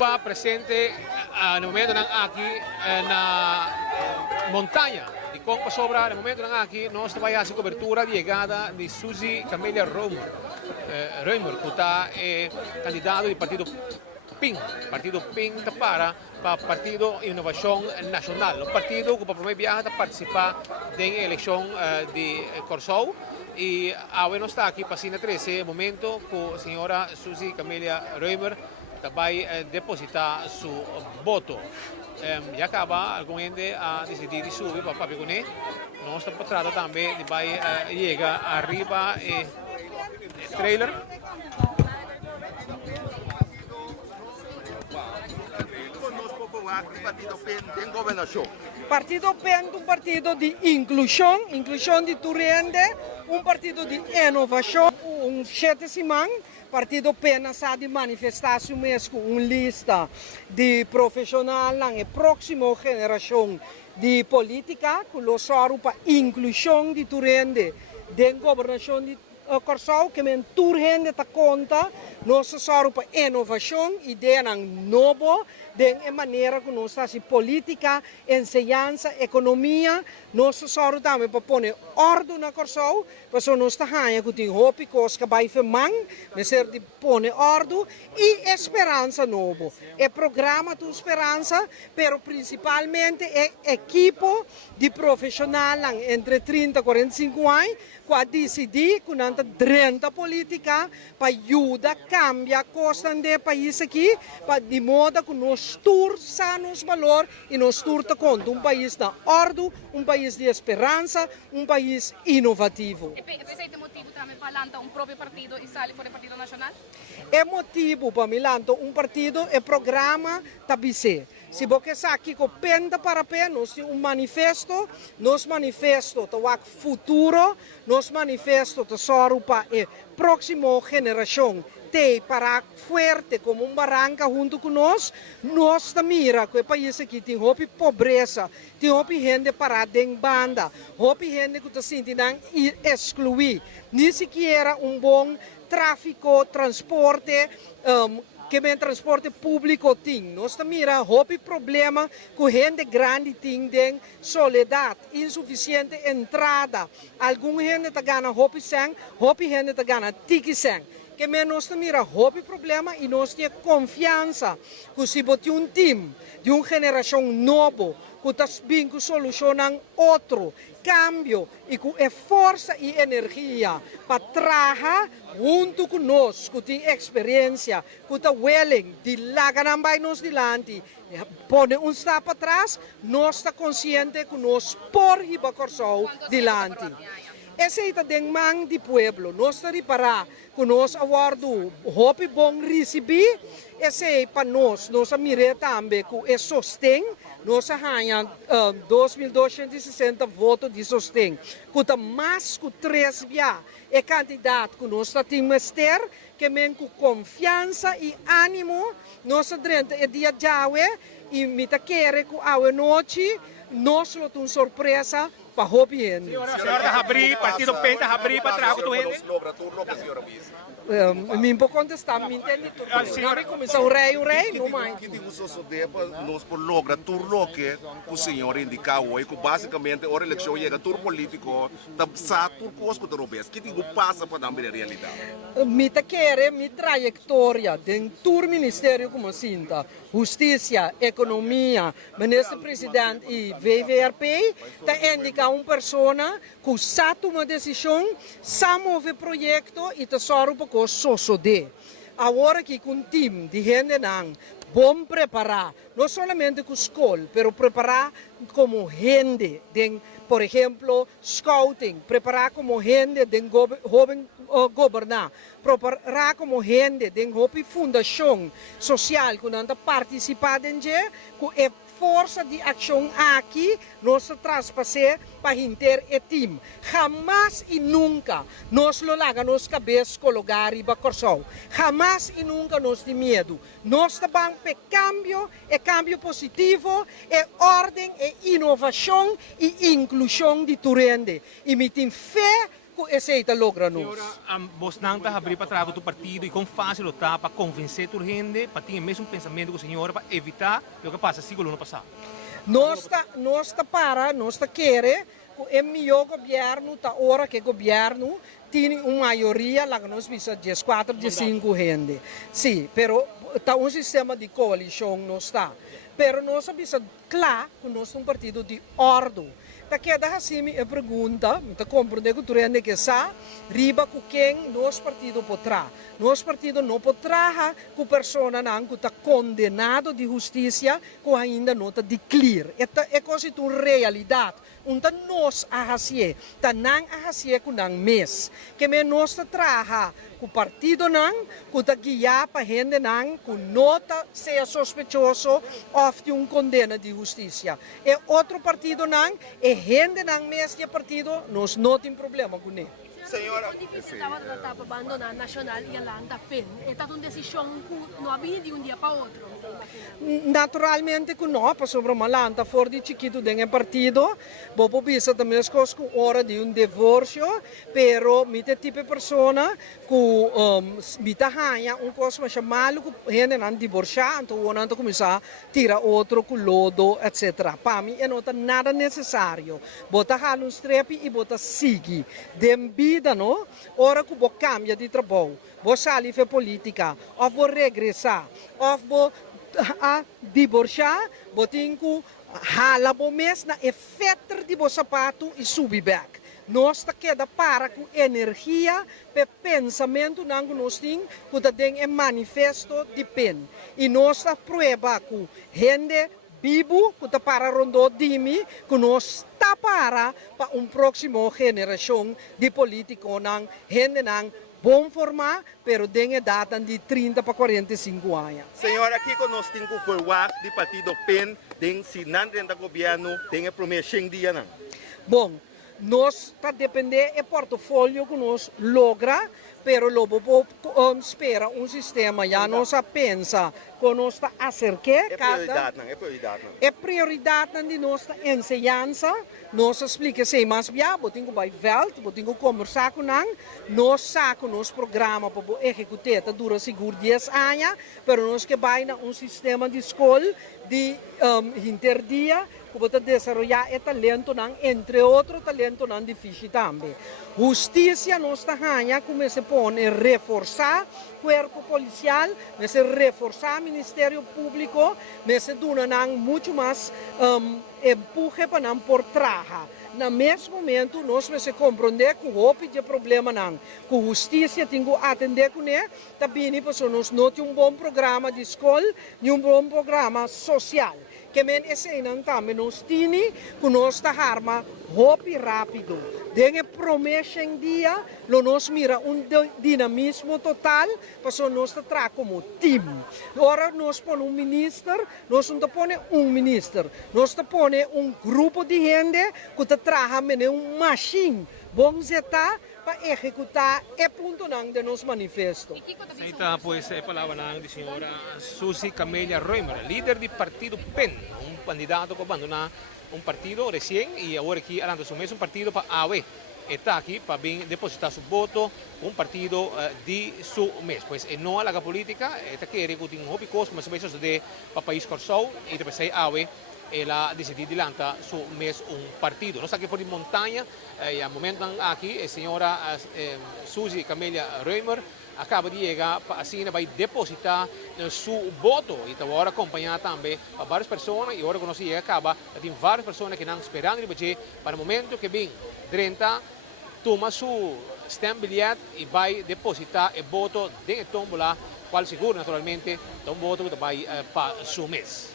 Cuba presente no momento ng aki na montanha di Kong Pasobra. No momento ng aki, nós trabalhamos a cobertura de chegada de Suzy Camélia Reumer, que é candidato do Partido PIN para Partido Inovação Nacional, um partido que promete viajar a participar da eleição de Corsou. E agora nós está aqui para Sina 13, momento que a senhora Suzy Camélia Reumer vai depositar seu voto. E acaba, algum gente a decidir de subir para Papiconé. Nós estamos tratando também de vai chegar arriba trailer. Partido PEN é um partido de inclusão de Turende, um partido de inovação, um sete semana. Partido PEN está de manifestação mesmo, uma lista de profissionais na próxima geração de política, que lo soro para inclusão de Turende, de governação de Corsou, que men Turende ta conta, nós soro para inovação, ideia nova, de maneira que nós fazemos política, ensinança, economia, nós soro também para pôr ordem na Corsou, porque nós estamos que tem hope que vai femang, mas ser de pôr ordem e esperança novo. É programa de esperança, pero principalmente é equipo de profissionais entre 30 e 45 anos, que decidir que não drenta política para ajudar a cambiar a costa do país aqui, para de modo que nós nos valor e nós conta um país da ordem, um país de esperança, um país inovativo. Esse motivo também para lançar próprio partido e sair fora do Partido Nacional? É motivo para lançar partido e programa tabise. Se você está aqui com penta para pé, nós temos manifesto, nos manifesto para o futuro, nos manifesto para a próxima geração. Para forte como barranca junto com nós mira que o país aqui tem pobreza, tem gente parada em banda, gente que está sentindo excluída, nem sequer bom tráfego, transporte, que o transporte público tem. Nós mira problema que gente grande tem soledade, insuficiente entrada, alguma gente está ganhando gente está ganhando tiki-sang. Que nós mira o problema e nós temos confiança que se bote time de uma geração nova que está bem solucionando outro cambio e com força e energia para trabalhar junto com nós, que tem experiência, que está willing de largar nós dilante, pôr step para trás, nós está consciente que nós por riba Corsou dilante. Esse é o demanda do povo. Nós estamos para que nós awardo hope bom receber. Esse é para nós miramos também que é sostém. Nós ganhamos 2.260 votos de sostém. Que mais que 3 é candidato que nós temos que men com confiança e ânimo. Nós é dia Jawe e me quer que a noite nós temos uma surpresa. Senhora abrir, partido penta abrir para trago do ele. Me pode contestar, me entende tudo. A senhora começou o rei, não mais. Que tipo de nós por logra turno que o senhor indica hoje, que basicamente a eleição chega tur político, tá sa tur costo do robes. Que tipo passa para dar a realidade? Me quer minha trajetória dentro do ministério como sinta, justiça, economia, ministro presidente e VVRP, tá indica uma pessoa que sabe uma decisão, sabe mover projeto e tá só para suceder. Agora que com um time de gente não bom preparar, não somente com escola, mas preparar como gente, por exemplo, scouting, preparar como gente de governar, preparar como gente de fundação social que não participar em que força de ação aqui, nós transpassamos para inter e time. Jamais e nunca nós lo laga nos cabeça colocar e Corsou. Jamais e nunca nós de medo. Nós também é cambio positivo, é ordem, é inovação e inclusão de Turende. E me tem fé que esse logra nós. Senhora, vos não está abrir para trás do partido e com fácil lutar para convencer a gente para ter o mesmo pensamento que a senhora para evitar o que passa século ano passado. Nós queremos que o melhor governo, tá hora que o governo tem uma maioria, lá que nós visa 4 de 5 gente. Sim, pero tá um sistema de coalição não está. Pero nós visa claro que nós somos um partido de ordem. Porque da assim me pergunta, me compreende que tu rende que sa, riba com quem nós partido potrá. Nós partido não potrá com pessoa não que está condenado de justiça, que ainda não está declar. É coisa de realidade. Unta nós a hasie, ta nang a hasie ku nang mes. Que me nós traha ku partido nang, ku ta guia pa gente nang, ku nota seja sospechoso of de condena de justiça. E outro partido nang, e gente nang mes que partido, nós não tem problema com ele. Senhora, difícil estava tratar para abandonar nacional e ela anda pen. É uma decisão que não havia de dia para outro. Naturalmente que não, para sobre uma lanta fora de chiquito de partido, bobo bisa também as coisas com hora de divórcio, pero mite tipo de pessoa que mita hanya coisa mais chamado que gente não divorciar, então o não começar a tirar outro com lodo, etc. Para mim não é nada necessário. Bota halo strepi e bota sigue. Dem vida no, ora que vou cambia de trabalho, vou sair para política, ou vou regressar, ou vou a divorciar, botin ko hala bo mes na efeito de bo sapato e subir back. Nós tá queda para com energia, pe pensamento nango nós tem, que tá den é manifesto de pen. E nós tá prueba com gente vivo, que tá para rondo dimi, que nós tá para próximo geração de político nang gente nang bom formar, pero tem data de 30 para 45 anos. Senhora, aqui conosco temos que formar de partido PEN, tem se não dentro do governo, tem a promessa 100 dias não. Bom, nós está depender do portfólio que nós logra, pero logo espera sistema já nós pensa que nós está acerque prioridade não. É prioridade de nossa ensinança. Nós explica se mais bem, botem que vai veld, botem que conversar com nós saco nosso programa para executar, dura seguro 10 anos, pero nós que vai na sistema de escola de interdia, que pode desenvolver talento entre outros talento difícil também. Justiça nós está ganha como se pode reforçar o corpo policial, se reforçar o Ministério Público, se dá muito mais empurre para não por traja. No mesmo momento, nós precisamos compreender que o de problema não, que a justiça tem que atender com ele, também nós não temos bom programa de escola, nem bom programa social. Que men esse não também nós temos que nós está arma hopi rápido. Dengue promessa em dia, nós mira dinamismo total, para nós está como time. Agora nós põe ministro, nós não põe ministro, nós põe grupo de gente que trabalha com machine. Vamos estar para executar o ponto de nosso manifesto. Esta pues é palavra da senhora Suzy Camelia Reumer, líder do partido PEN, candidato que abandonou partido recém e agora aqui arando seu mesmo partido para AOE. Está aqui para bem depositar seu voto partido de seu mês. Pois é não a la política, está querendo que tem hobby coisa, mas também de para país Corsou e depois AOE. Ela decidiu lançar seu mês partido. Nós aqui fora de montanha, e ao momento aqui, a senhora Suzy Camelia Reumer acaba de chegar, assim vai depositar seu voto e agora acompanhar também várias pessoas e agora quando se acaba, tem várias pessoas que estão esperando para o momento que vem 30 toma seu stamp bilhete e vai depositar o voto dentro da tombola, qual seguro naturalmente o voto que vai para seu mês.